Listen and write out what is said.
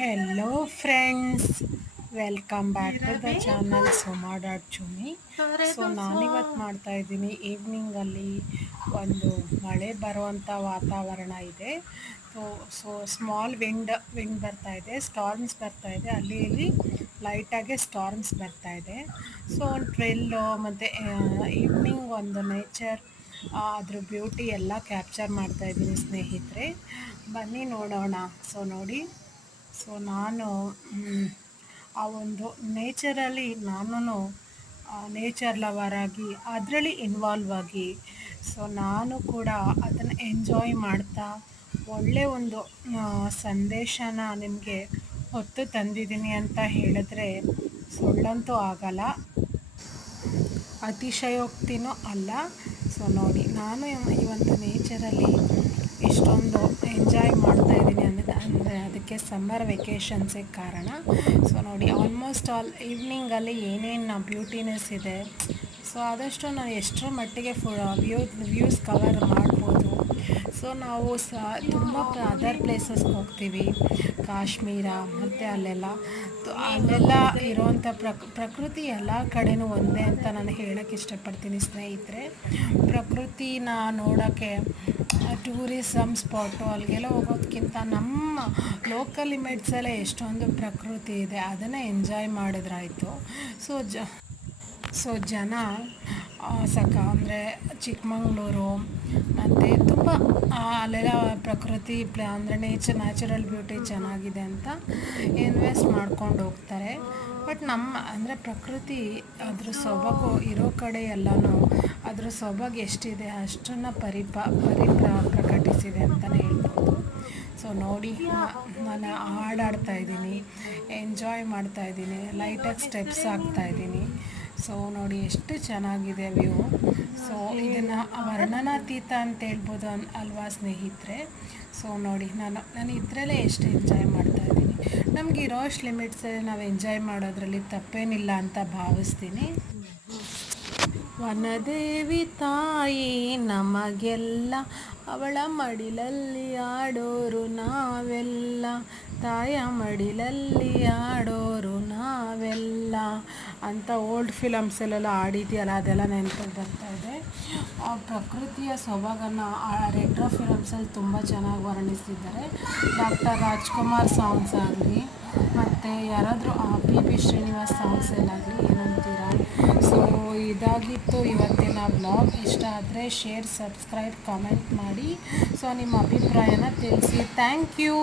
Hello friends, welcome back to the channel Suma dot Chumi. So ನಾನಿವತ್ತು ಮಾಡ್ತಾ ಇದ್ದೀನಿ ಈವ್ನಿಂಗಲ್ಲಿ ಒಂದು ಮಳೆ ಬರುವಂಥ ವಾತಾವರಣ ಇದೆ. ಸೊ ಸ್ಮಾಲ್ ವಿಂಡ್ ಬರ್ತಾ ಇದೆ, ಸ್ಟಾರ್ಮ್ಸ್ ಬರ್ತಾ ಇದೆ, ಅಲ್ಲಿ ಇಲ್ಲಿ ಲೈಟಾಗಿ ಸ್ಟಾರ್ಮ್ಸ್ ಬರ್ತಾ ಇದೆ. ಸೊ ಒಂದು ಟ್ರಿಲ್ಲು ಮತ್ತು ಈವ್ನಿಂಗ್ ಒಂದು ನೇಚರ್ ಅದ್ರ ಬ್ಯೂಟಿ ಎಲ್ಲ ಕ್ಯಾಪ್ಚರ್ ಮಾಡ್ತಾ ಇದ್ದೀನಿ ಸ್ನೇಹಿತರೆ. ಬನ್ನಿ ನೋಡೋಣ. ಸೊ ನೋಡಿ, ಸೊ ನಾನು ಆ ಒಂದು ನೇಚರಲ್ಲಿ ನಾನು ನೇಚರ್ ಲವರ್ ಆಗಿ ಅದರಲ್ಲಿ ಇನ್ವಾಲ್ವ್ ಆಗಿ ಸೊ ನಾನು ಕೂಡ ಅದನ್ನು ಎಂಜಾಯ್ ಮಾಡ್ತಾ ಒಳ್ಳೆಯ ಒಂದು ಸಂದೇಶನ ನಿಮಗೆ ಹೊತ್ತು ತಂದಿದ್ದೀನಿ ಅಂತ ಹೇಳಿದ್ರೆ ಸುಳ್ಳಂತೂ ಆಗಲ್ಲ, ಅತಿಶಯೋಕ್ತಿನೂ ಅಲ್ಲ. ಸೊ ನೋಡಿ, ನಾನು ಈ ಒಂದು ನೇಚರಲ್ಲಿ ಇಷ್ಟೊಂದು ಎಂಜಾಯ್ ಮಾಡ್ತಾಯಿದ್ದೀನಿ ಅಂದರೆ ಅದಕ್ಕೆ ಸಮ್ಮರ್ ವೆಕೇಷನ್ಸೇ ಕಾರಣ. ಸೊ ನೋಡಿ, ಆಲ್ಮೋಸ್ಟ್ ಆಲ್ ಈವ್ನಿಂಗಲ್ಲಿ ಏನೇನು ಬ್ಯೂಟಿನೆಸ್ ಇದೆ, ಸೊ ಆದಷ್ಟು ನಾನು ಎಷ್ಟರ ಮಟ್ಟಿಗೆ ವ್ಯೂಸ್ ಕವರ್ ಮಾಡ್ಬೋದು. ಸೊ ನಾವು ತುಂಬ ಅದರ್ ಪ್ಲೇಸಸ್ಗೆ ಹೋಗ್ತೀವಿ, ಕಾಶ್ಮೀರ ಮತ್ತು ಅಲ್ಲೆಲ್ಲ ಇರೋವಂಥ ಪ್ರಕೃತಿ ಎಲ್ಲ ಕಡೆನೂ ಒಂದೇ ಅಂತ ನಾನು ಹೇಳೋಕ್ಕೆ ಇಷ್ಟಪಡ್ತೀನಿ ಸ್ನೇಹಿತರೆ. ಪ್ರಕೃತಿನ ನೋಡೋಕ್ಕೆ ಟೂರಿಸಮ್ ಸ್ಪಾಟು ಅಲ್ಲಿಗೆಲ್ಲ ಹೋಗೋದಕ್ಕಿಂತ ನಮ್ಮ ಲೋಕಲ್ ಲಿಮಿಟ್ಸಲ್ಲೇ ಎಷ್ಟೊಂದು ಪ್ರಕೃತಿ ಇದೆ, ಅದನ್ನು ಎಂಜಾಯ್ ಮಾಡಿದ್ರಾಯಿತು. ಸೊ ಜನ ಅಂದರೆ ಚಿಕ್ಕಮಂಗ್ಳೂರು ಮತ್ತು ತುಂಬ ಅಲ್ಲೆಲ್ಲ ಪ್ರಕೃತಿ ಅಂದರೆ ನ್ಯಾಚುರಲ್ ಬ್ಯೂಟಿ ಚೆನ್ನಾಗಿದೆ ಅಂತ ಇನ್ವೆಸ್ಟ್ ಮಾಡ್ಕೊಂಡು ಹೋಗ್ತಾರೆ. ಬಟ್ ನಮ್ಮ ಅಂದರೆ ಪ್ರಕೃತಿ ಅದ್ರ ಸೊಬಗು ಇರೋ ಕಡೆ ಎಲ್ಲನೂ ಅದ್ರ ಸೊಬಗು ಎಷ್ಟಿದೆ ಅಷ್ಟನ್ನು ಪ್ರಕಟಿಸಿದೆ ಅಂತಲೇ ಹೇಳ್ಬೋದು. ಸೊ ನೋಡಿ, ನಾನು ಹಾಡಾಡ್ತಾಯಿದ್ದೀನಿ, ಎಂಜಾಯ್ ಮಾಡ್ತಾಯಿದ್ದೀನಿ, ಲೈಟಾಗಿ ಸ್ಟೆಪ್ಸ್ ಆಗ್ತಾಯಿದ್ದೀನಿ. ಸೊ ನೋಡಿ ಎಷ್ಟು ಚೆನ್ನಾಗಿದೆ ವ್ಯೂ. ಸೊ ಇದನ್ನು ವರ್ಣನಾತೀತ ಅಂತ ಹೇಳ್ಬೋದು ಅಲ್ವಾ ಸ್ನೇಹಿತರೆ. ಸೊ ನೋಡಿ, ನಾನು ಇದರಲ್ಲೇ ಎಷ್ಟು ಎಂಜಾಯ್ ಮಾಡ್ತಾಯಿದ್ದೀನಿ. ನಮಗೆ ಇರೋಷ್ಟು ಲಿಮಿಟ್ಸಲ್ಲಿ ನಾವು ಎಂಜಾಯ್ ಮಾಡೋದ್ರಲ್ಲಿ ತಪ್ಪೇನಿಲ್ಲ ಅಂತ ಭಾವಿಸ್ತೀನಿ. ವನದೇವಿ ತಾಯಿ ನಮಗೆಲ್ಲ, ಅವಳ ಮಡಿಲಲ್ಲಿ ಆಡೋರು ನಾವೆಲ್ಲ, ತಾಯ ಮಡಿಲಲ್ಲಿ ಆಡೋರು ನಾವೆಲ್ಲ ಅಂತ ಓಲ್ಡ್ ಫಿಲಮ್ಸಲ್ಲೆಲ್ಲ ಆಡಿದೆಯಲ್ಲ, ಅದೆಲ್ಲ ನೆನಪಿಗೆ ಬರ್ತಾಯಿದೆ. ಆ ಪ್ರಕೃತಿಯ ಸೊಬಗನ್ನು ರೆಟ್ರೋ ಫಿಲಮ್ಸಲ್ಲಿ ತುಂಬ ಚೆನ್ನಾಗಿ ವರ್ಣಿಸಿದ್ದಾರೆ. ಡಾಕ್ಟರ್ ರಾಜ್ಕುಮಾರ್ ಸಾಂಗ್ಸ್ ಆಗಲಿ ಮತ್ತು ಯಾರಾದರೂ ಪಿ ಶ್ರೀನಿವಾಸ್ ಸಾಂಗ್ಸಲ್ಲಾಗಲಿ, ಏನಂತೀರಾ? ಸೊ ಇದಾಗಿತ್ತು ಇವತ್ತಿನ ಬ್ಲಾಗ್. ಇಷ್ಟ ಆದರೆ ಶೇರ್, ಸಬ್ಸ್ಕ್ರೈಬ್, ಕಮೆಂಟ್ ಮಾಡಿ. ಸೊ ನಿಮ್ಮ ಅಭಿಪ್ರಾಯನ ತಿಳಿಸಿ. Thank you.